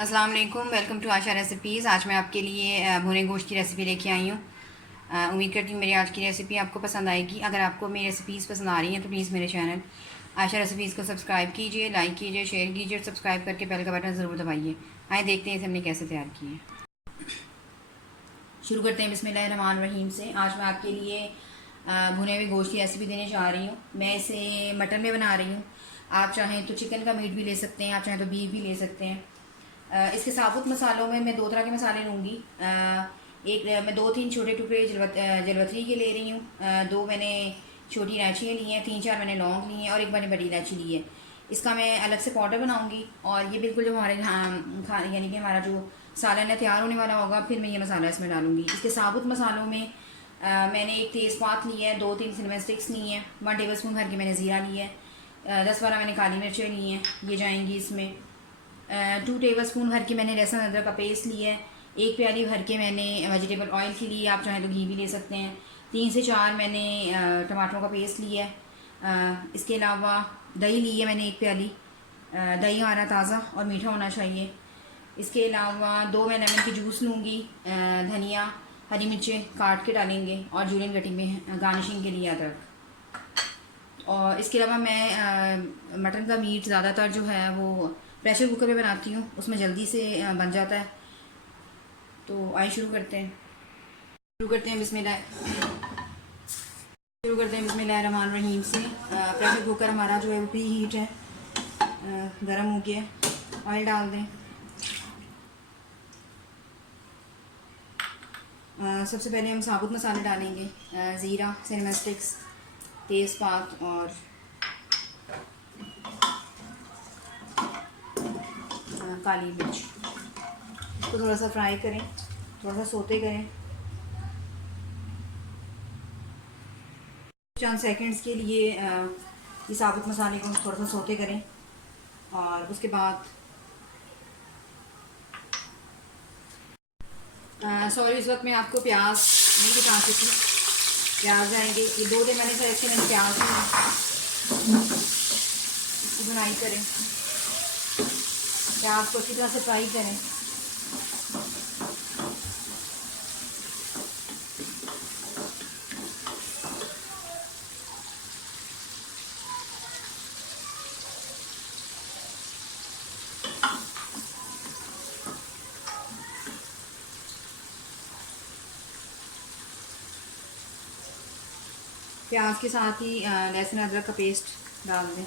अस्सलाम वालेकुम, welcome to Asha recipes. आज मैं आपके लिए भुने गोश्त की रेसिपी लेके आई हूँ। उम्मीद करती हूँ मेरी आज की रेसिपी आपको पसंद आएगी। अगर आपको मेरी रेसिपीज़ पसंद आ रही हैं तो प्लीज़ मेरे चैनल आशा रेसिपीज़ को सब्सक्राइब कीजिए, लाइक कीजिए, शेयर कीजिए और सब्सक्राइब करके बेल का बटन ज़रूर दबाइए। आइए देखते हैं इसे हमने कैसे तैयार किए। शुरू करते हैं बिस्मिल्लाहिर्रहमानिर्रहीम से। आज मैं आपके लिए भुने हुए गोश्त की रेसिपी देने जा रही हूँ। मैं इसे मटन में बना रही हूँ। आप चाहें तो चिकन का मीट भी ले सकते हैं, आप चाहें तो बीफ भी ले सकते हैं। इसके साबुत मसालों में मैं दो तरह के मसाले लूँगी। एक मैं 2-3 छोटे टुकड़े जलवतरी के ले रही हूँ। दो मैंने छोटी इलायचियाँ ली हैं, 3-4 मैंने लौंग ली हैं और एक मैंने बड़ी इलायची ली है। इसका मैं अलग से पाउडर बनाऊँगी और ये बिल्कुल जो हमारे यानी कि हमारा जो सालन है तैयार होने वाला होगा, फिर मैं ये मसाला इसमें डालूँगी। इसके साबुत मसालों में मैंने एक तेज़पात ली है, 2-3 सिनेमन स्टिक्स ली हैं, 1 टेबल स्पून भर के मैंने ज़ीरा लिया है, 10-12 मैंने काली मिर्चें ली हैं, ये जाएंगी इसमें। 2 टेबल स्पून भर के मैंने लहसुन अदरक का पेस्ट लिया है। 1 प्याली भर के मैंने वेजिटेबल ऑयल की ली है, आप चाहें तो घी भी ले सकते हैं। 3 से 4 मैंने टमाटरों का पेस्ट लिया है। इसके अलावा दही ली है मैंने 1 प्याली। दही हमारा ताज़ा और मीठा होना चाहिए। इसके अलावा 2 मैं लेमन की जूस लूँगी। धनिया, हरी मिर्चें काट के डालेंगे और जूलियन कटिंग में गार्निशिंग के लिए अदरक। और इसके अलावा मैं मटन का मीट ज़्यादातर जो है वो प्रेशर कुकर में बनाती हूँ, उसमें जल्दी से बन जाता है। तो आइए शुरू करते हैं बिस्मिल्लाहिर्रहमानिर्रहीम से। प्रेशर कुकर हमारा जो है वो प्री हीट है, गर्म हो गया। ऑयल डाल दें। सबसे पहले हम साबुत मसाले डालेंगे। ज़ीरा, सिनेमन स्टिक्स, तेज़पात और काली मिर्च। इसको थोड़ा सा फ्राई करें, थोड़ा सा सोते करें। चंद सेकंड्स के लिए ये साबुत मसाले को थोड़ा सा सोते करें और उसके बाद सॉरी इस वक्त मैं आपको प्याज नहीं दिखा सकती। प्याज जाएंगे, ये 2 दिन मैंने सेलेक्ट मैंने प्याज इसकी बुनाई करें। प्याज को अच्छी तरह से फ्राई करें। प्याज के साथ ही लहसुन अदरक का पेस्ट डाल दें।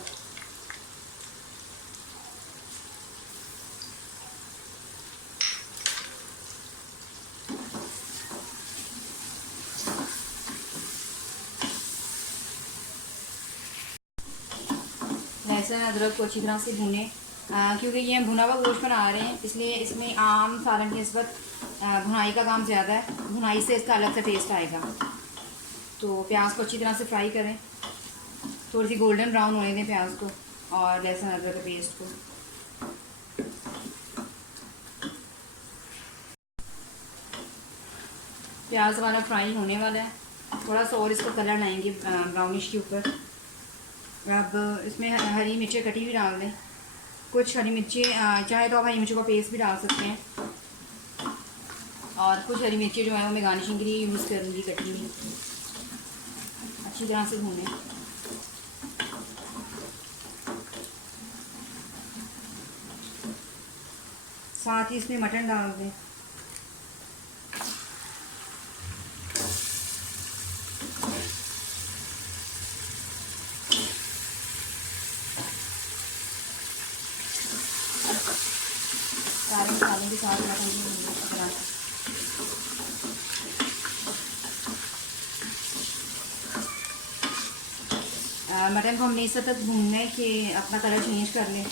लहसुन अदरक को अच्छी तरह से भूनें। क्योंकि ये हम भुना हुआ गोश्त बना रहे हैं, इसलिए इसमें आम सालन की निस्बत भुनाई का काम ज़्यादा है। भुनाई से इसका अलग सा टेस्ट आएगा। तो प्याज को अच्छी तरह से फ्राई करें, थोड़ी सी गोल्डन ब्राउन होने दें प्याज को और लहसुन अदरक के पेस्ट को। प्याज हमारा फ्राई होने वाला है, थोड़ा सा और इसका कलर लाएंगे ब्राउनिश के ऊपर। अब इसमें हरी मिर्चें कटी हुई डाल दें। कुछ हरी मिर्चें चाहे तो आप हरी मिर्चों का पेस्ट भी डाल सकते हैं और कुछ हरी मिर्चें जो है वो मैं गार्निशिंग के लिए यूज़ करूँगी कटी हुई। अच्छी तरह से भूनें। साथ ही इसमें मटन डाल दें। सारे मसालों के साथ मटन बनाना। मटन को हमने इस तक भूनना है कि अपना कलर चेंज कर लें।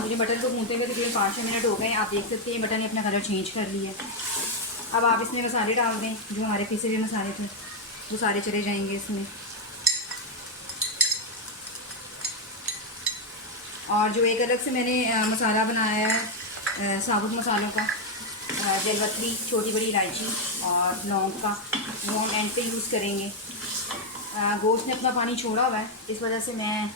मुझे मटन को भूनते हुए तकरीबन 5-6 मिनट हो गए। आप देख सकते हैं मटन ने अपना कलर चेंज कर लिया। अब आप इसमें मसाले डाल दें, जो हमारे पीसे हुए मसाले थे वो सारे चले जाएंगे इसमें। और जो एक अलग से मैंने मसाला बनाया है साबुत मसालों का, जलवतरी, छोटी बड़ी इलायची और लौंग का, वो हम एंड पे यूज़ करेंगे। गोश्त ने अपना पानी छोड़ा हुआ है, इस वजह से मैं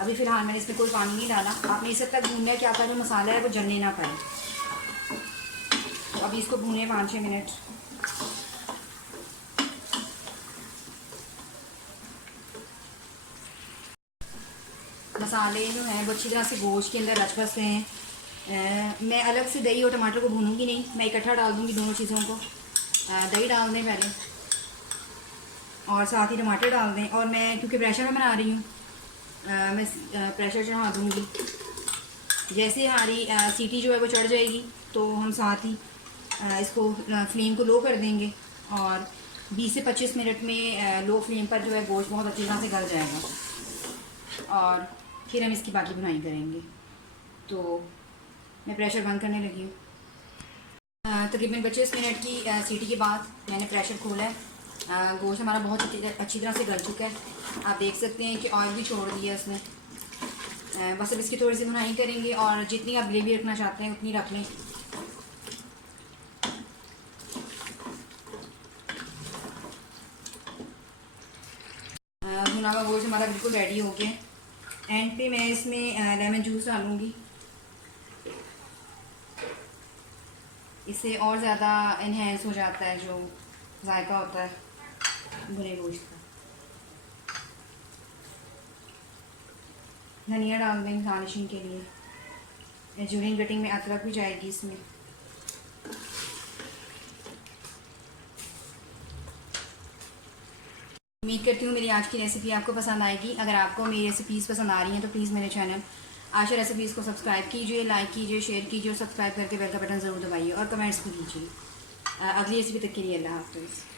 अभी फ़िलहाल मैंने इसमें कोई पानी नहीं डाला। आपने इस हद तक भूनना है कि आपका जो मसाला है वो जलने ना पाए। तो अभी इसको भूने 5-6 मिनट। मसाले जो हैं वो अच्छी तरह से गोश्त के अंदर रच बस गए हैं। मैं अलग से दही और टमाटर को भूनूंगी नहीं, मैं इकट्ठा डाल दूँगी दोनों चीज़ों को। दही डाल दें पहले और साथ ही टमाटर डाल दें। और मैं क्योंकि प्रेशर में बना रही हूँ, मैं प्रेशर चढ़ा दूँगी। जैसे हमारी सीटी जो है वो चढ़ जाएगी तो हम साथ ही इसको फ्लेम को लो कर देंगे और 20 से 25 मिनट में लो फ्लेम पर जो है गोश्त बहुत अच्छी तरह से गल जाएगा और फिर हम इसकी बाकी बुनाई करेंगे। तो मैं प्रेशर बंद करने लगी हूँ। तकरीबन 25 मिनट की सीटी के बाद मैंने प्रेशर खोला है। गोश्त हमारा बहुत अच्छी तरह से गल चुका है। आप देख सकते हैं कि ऑयल भी छोड़ दिया इसने। बस अब इसकी थोड़ी सी बुनाई करेंगे और जितनी आप ग्रेवी रखना चाहते हैं उतनी रख लें। भुना हुआ गोश्त हमारा बिल्कुल रेडी हो गया। एंड पे मैं इसमें लेमन जूस डालूँगी, इससे और ज़्यादा इन्हेंस हो जाता है जो जायका होता है भुने गोश्त का। धनिया डाल देंगे गार्निशिंग के लिए। जूलियन कटिंग में अदरक भी जाएगी इसमें। उम्मीद करती हूँ मेरी आज की रेसिपी आपको पसंद आएगी। अगर आपको मेरी रेसिपीज़ पसंद आ रही हैं तो प्लीज़ मेरे चैनल आशा रेसिपीज़ को सब्सक्राइब कीजिए, लाइक कीजिए, शेयर कीजिए और सब्सक्राइब करके बेल का बटन ज़रूर दबाइए और कमेंट्स भी कीजिए। अगली रेसिपी तक के लिए अल्लाह हाफ़िज़।